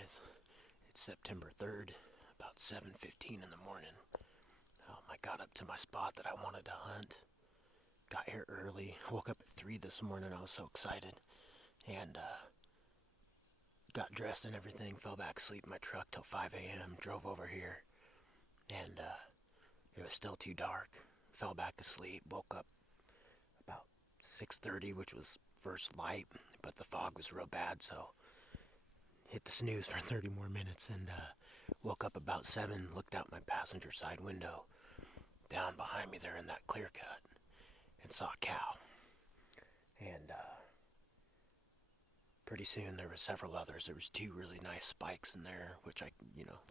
guys. It's September 3rd, about 7:15 in the morning. I got up to my spot that I wanted to hunt. Got here early. Woke up at 3 this morning. I was so excited. And got dressed and everything. Fell back asleep in my truck till 5 a.m. Drove over here. And it was still too dark. Fell back asleep. Woke up about 6:30, which was first light. But the fog was real bad, so hit the snooze for 30 more minutes and woke up about 7, looked out my passenger side window down behind me there in that clear cut and saw a cow. And pretty soon there were several others. There was 2 really nice spikes in there, which I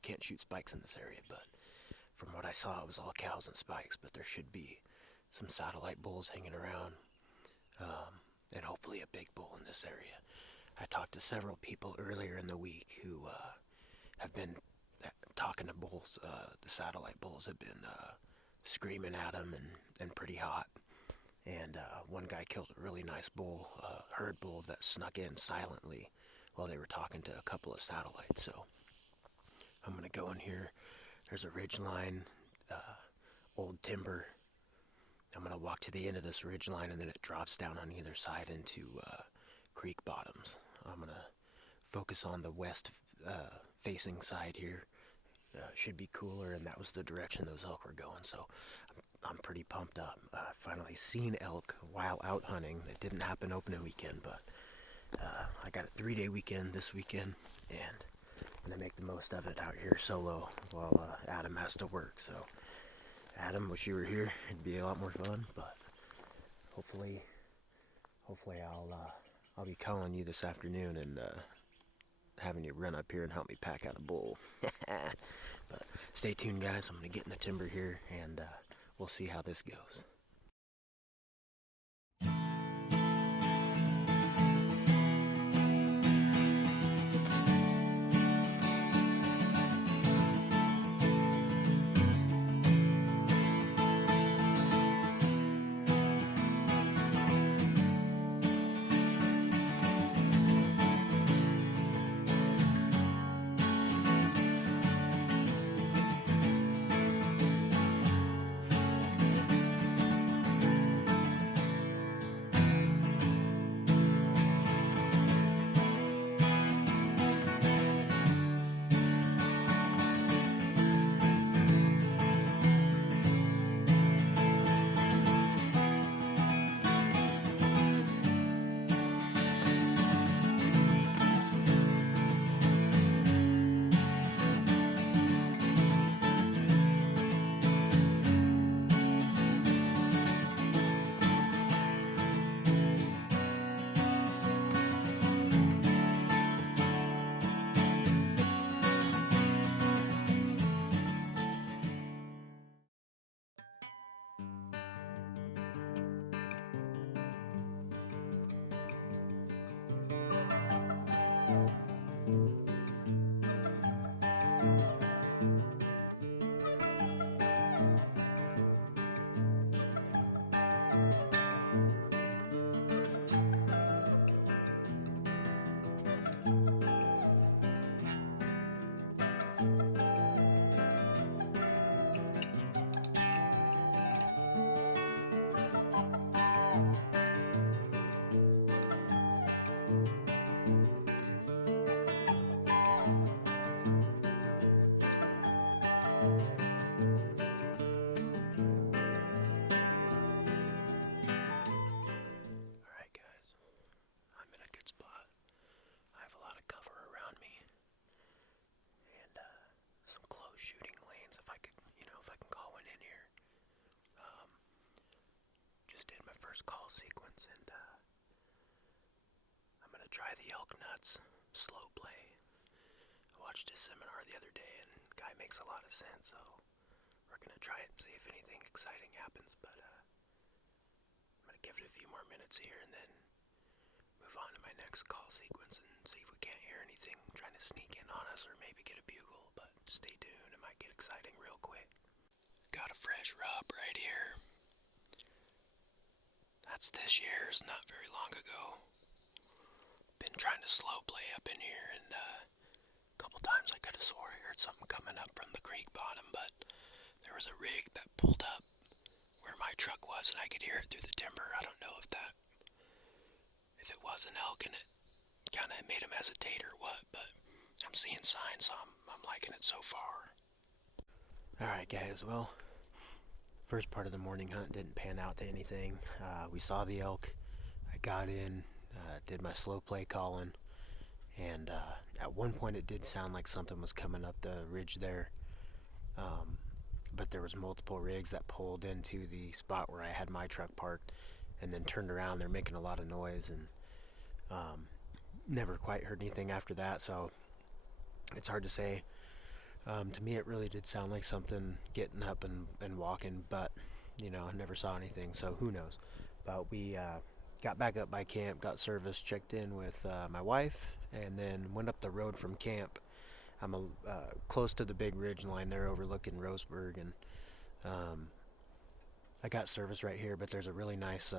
can't shoot spikes in this area, but from what I saw it was all cows and spikes, but there should be some satellite bulls hanging around, and hopefully a big bull in this area. I talked to several people earlier in the week who have been talking to bulls. The satellite bulls have been screaming at them and pretty hot. And one guy killed a really nice bull, herd bull that snuck in silently while they were talking to a couple of satellites. So I'm going to go in here. There's a ridge line, old timber. I'm going to walk to the end of this ridge line, and then it drops down on either side into creek bottoms. I'm going to focus on the west facing side here. Should be cooler, and that was the direction those elk were going, so I'm pretty pumped up. Finally seen elk while out hunting. It didn't happen opening weekend, but I got a 3-day weekend this weekend, and I'm going to make the most of it out here solo while Adam has to work. So Adam, wish you were here. It'd be a lot more fun, but hopefully I'll be calling you this afternoon and having you run up here and help me pack out a bull. But stay tuned, guys. I'm going to get in the timber here, and we'll see how this goes. Call sequence, and I'm gonna try the elk nuts slow play. I watched his seminar the other day, and the guy makes a lot of sense, so we're gonna try it and see if anything exciting happens, but I'm gonna give it a few more minutes here and then move on to my next call sequence and see if we can't hear anything trying to sneak in on us, or maybe get a bugle. But stay tuned, it might get exciting real quick. Got a fresh rub right here. That's this year's, not very long ago. Been trying to slow play up in here, and a times I could have swore I heard something coming up from the creek bottom, but there was a rig that pulled up where my truck was, and I could hear it through the timber. I don't know if it was an elk and it kind of made him hesitate or what, but I'm seeing signs, so I'm liking it so far. Alright guys, well, first part of the morning hunt didn't pan out to anything. We saw the elk. I got in, did my slow play calling, and at one point it did sound like something was coming up the ridge there, but there was multiple rigs that pulled into the spot where I had my truck parked and then turned around. They're making a lot of noise, and never quite heard anything after that, so it's hard to say. To me it really did sound like something getting up and walking, but you know, I never saw anything, so who knows. But we got back up by camp, got service, checked in with my wife, and then went up the road from camp. I'm close to the big ridge line there overlooking Roseburg, and I got service right here, but there's a really nice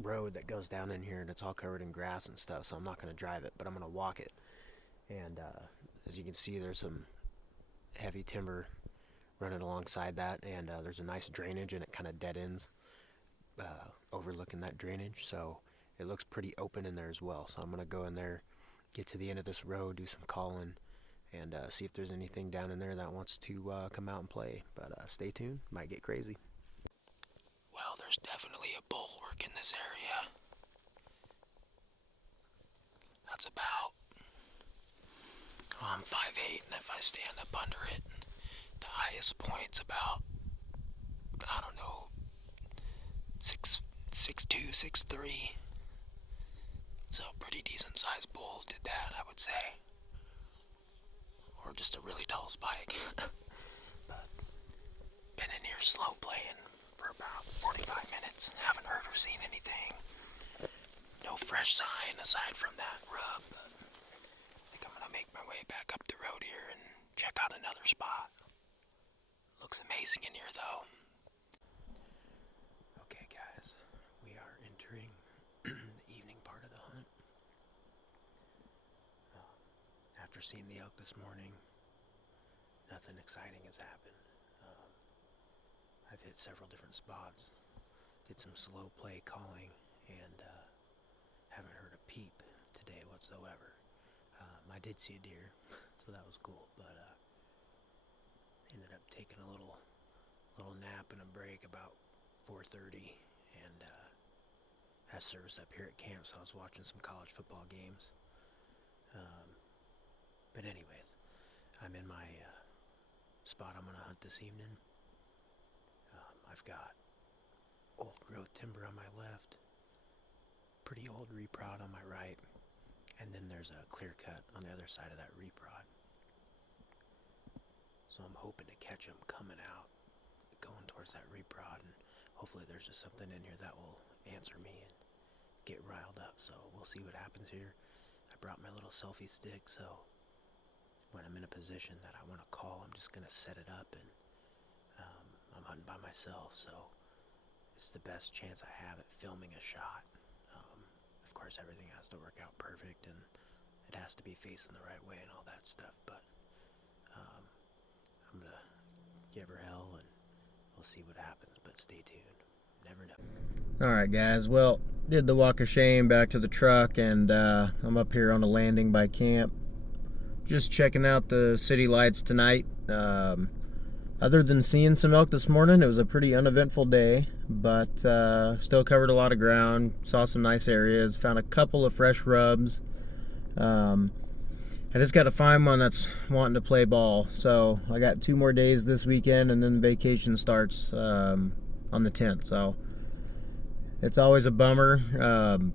road that goes down in here, and it's all covered in grass and stuff, so I'm not going to drive it, but I'm going to walk it. And as you can see, there's some heavy timber running alongside that, and there's a nice drainage, and it kind of dead ends overlooking that drainage, so it looks pretty open in there as well. So I'm going to go in there, get to the end of this road, do some calling, and see if there's anything down in there that wants to come out and play. But stay tuned, might get crazy. Well, there's definitely a bulwark in this area. That's about, I'm 5'8", and if I stand up under it, the highest point's about, I don't know, 6'2", 6'3". So pretty decent sized bull did that, I would say. Or just a really tall spike. But been in here slow playing for about 45 minutes. Haven't heard or seen anything. No fresh sign aside from that rub. But I think I'm gonna make my way back up the road here and check out another spot. Looks amazing in here though. Okay guys, we are entering the evening part of the hunt. After seeing the elk this morning, nothing exciting has happened. I've hit several different spots, did some slow play calling, and haven't heard a peep today whatsoever. I did see a deer, so that was cool, but ended up taking a little nap and a break about 4:30, and had service up here at camp, so I was watching some college football games. But anyways, I'm in my spot I'm going to hunt this evening. I've got old growth timber on my left, pretty old reprod on my right, and then there's a clear cut on the other side of that reprod. So I'm hoping to catch them coming out, going towards that reprod, and hopefully there's just something in here that will answer me and get riled up. So we'll see what happens here. I brought my little selfie stick, so when I'm in a position that I want to call, I'm just going to set it up, and I'm hunting by myself, so it's the best chance I have at filming a shot. Of course, everything has to work out perfect, and it has to be facing the right way and all that stuff, but I'm going to give her hell, and we'll see what happens, but stay tuned. Never know. Alright guys, well, did the walk of shame back to the truck, and I'm up here on the landing by camp. Just checking out the city lights tonight. Other than seeing some elk this morning, it was a pretty uneventful day, but still covered a lot of ground, saw some nice areas, found a couple of fresh rubs. I just got to find one that's wanting to play ball, so I got 2 more days this weekend, and then vacation starts on the 10th, so it's always a bummer.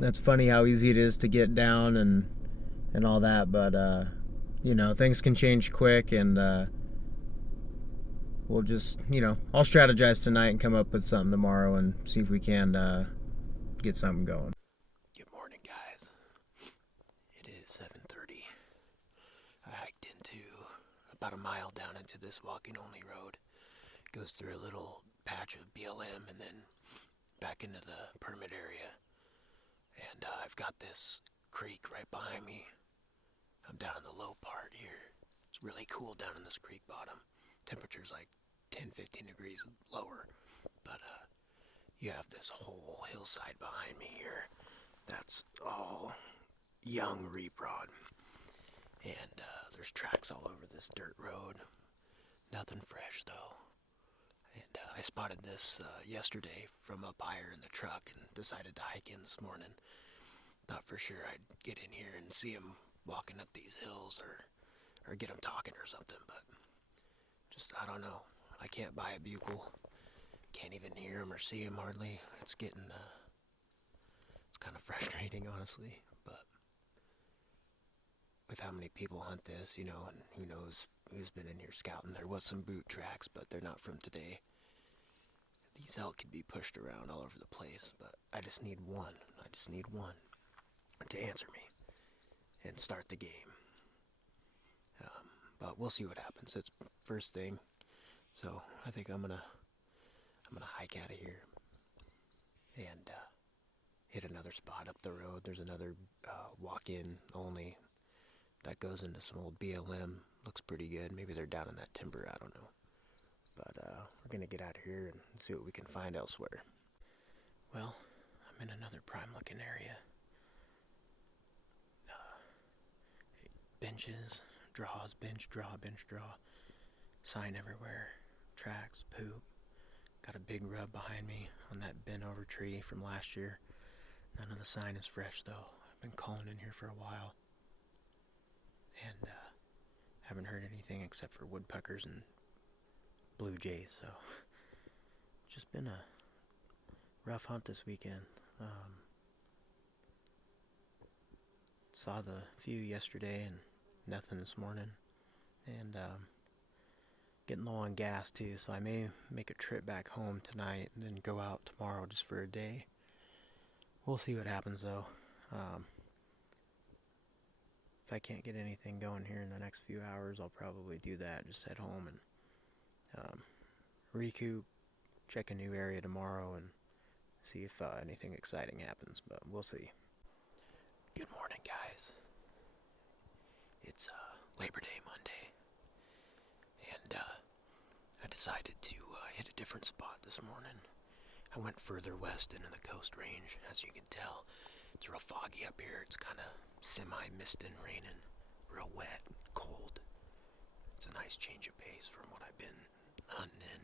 It's funny how easy it is to get down and all that, but you know, things can change quick, and we'll just, you know, I'll strategize tonight and come up with something tomorrow and see if we can get something going. Good morning guys, it is 7:30. I hiked into about a mile down into this walking only road. Goes through a little patch of BLM and then back into the permit area, and I've got this creek right behind me. I'm down in the low part really cool down in this creek bottom. Temperature's like 10-15 degrees lower. But you have this whole hillside behind me here that's all young reprod. And there's tracks all over this dirt road. Nothing fresh though. And I spotted this yesterday from up higher in the truck and decided to hike in this morning. Thought for sure I'd get in here and see him walking up these hills or get him talking or something, but just, I don't know. I can't buy a bugle. Can't even hear him or see him hardly. It's getting, it's kind of frustrating, honestly, but with how many people hunt this, you know, and who knows who's been in here scouting. There was some boot tracks, but they're not from today. These elk could be pushed around all over the place, but I just need one. I just need one to answer me and start the game. But we'll see what happens. It's first thing, so I think I'm gonna hike out of here and hit another spot up the road. There's another walk-in only that goes into some old BLM. Looks pretty good. Maybe they're down in that timber. I don't know. But we're gonna get out of here and see what we can find elsewhere. Well, I'm in another prime-looking area. Benches, draws, bench, draw, sign everywhere, tracks, poop. Got a big rub behind me on that bent-over tree from last year. None of the sign is fresh, though. I've been calling in here for a while, and haven't heard anything except for woodpeckers and blue jays, so just been a rough hunt this weekend. Saw the few yesterday and nothing this morning, and getting low on gas too, so I may make a trip back home tonight and then go out tomorrow just for a day. We'll see what happens though. If I can't get anything going here in the next few hours, I'll probably do that, just head home and recoup, check a new area tomorrow and see if anything exciting happens, but we'll see. Good morning, guys. It's Labor Day Monday, and I decided to hit a different spot this morning. I went further west into the Coast Range. As you can tell, it's real foggy up here. It's kind of semi-misting, raining, real wet, cold. It's a nice change of pace from what I've been hunting in.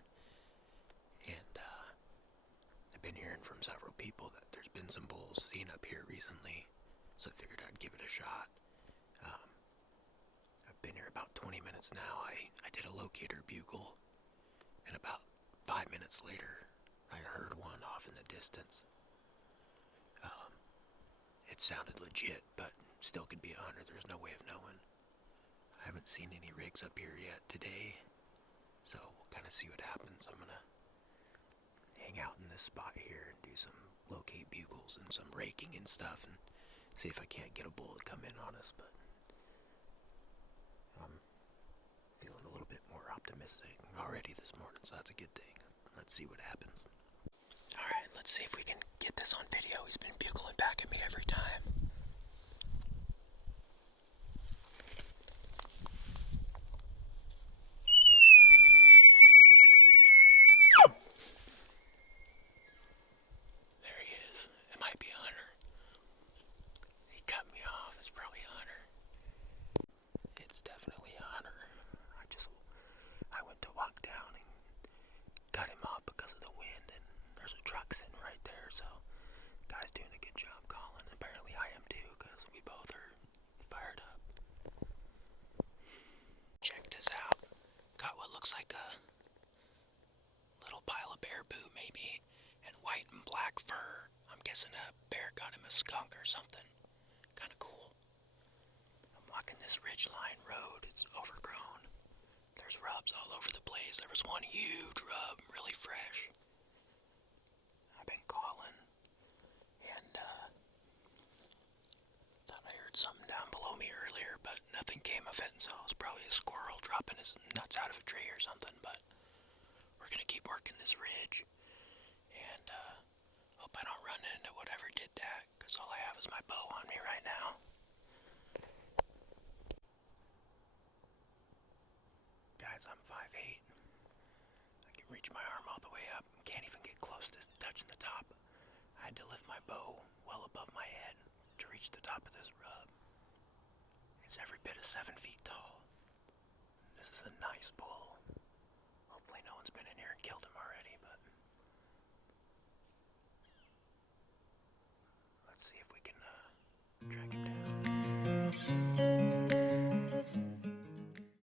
And I've been hearing from several people that there's been some bulls seen up here recently, so I figured I'd give it a shot. I've been here about 20 minutes now. I did a locator bugle, and about 5 minutes later, I heard one off in the distance. It sounded legit, but still could be a hunter. There's no way of knowing. I haven't seen any rigs up here yet today, so we'll kind of see what happens. I'm gonna hang out in this spot here and do some locate bugles and some raking and stuff and see if I can't get a bull to come in on us, but I'm feeling a little bit more optimistic already this morning, so that's a good thing. Let's see what happens. Alright, let's see if we can get this on video. He's been bugling back at me every time. There he is. It might be a hunter. He cut me off. It's probably a hunter. It's definitely a hunter. I went to walk down and cut him off because of the wind, and there's a truck sitting right there, so guy's doing a good job calling. Apparently I am too, because we both are fired up. Check this out. Got what looks like a little pile of bear poo maybe, and white and black fur. I'm guessing a bear got him a skunk or something. Kinda cool. I'm walking this ridgeline road. It's overgrown. There's rubs all over the place. There was one huge rub, really fresh. I've been calling, and thought I heard something down below me earlier, but nothing came of it, so it was probably a squirrel dropping his nuts out of a tree or something, but we're gonna keep working this ridge, and hope I don't run into whatever did that, because all I have is my bow on me right now. reach my arm all the way up. Can't even get close to touching the top. I had to lift my bow well above my head to reach the top of this rub. It's every bit of 7 feet tall. This is a nice bull. Hopefully no one's been in here and killed him already, but let's see if we can track him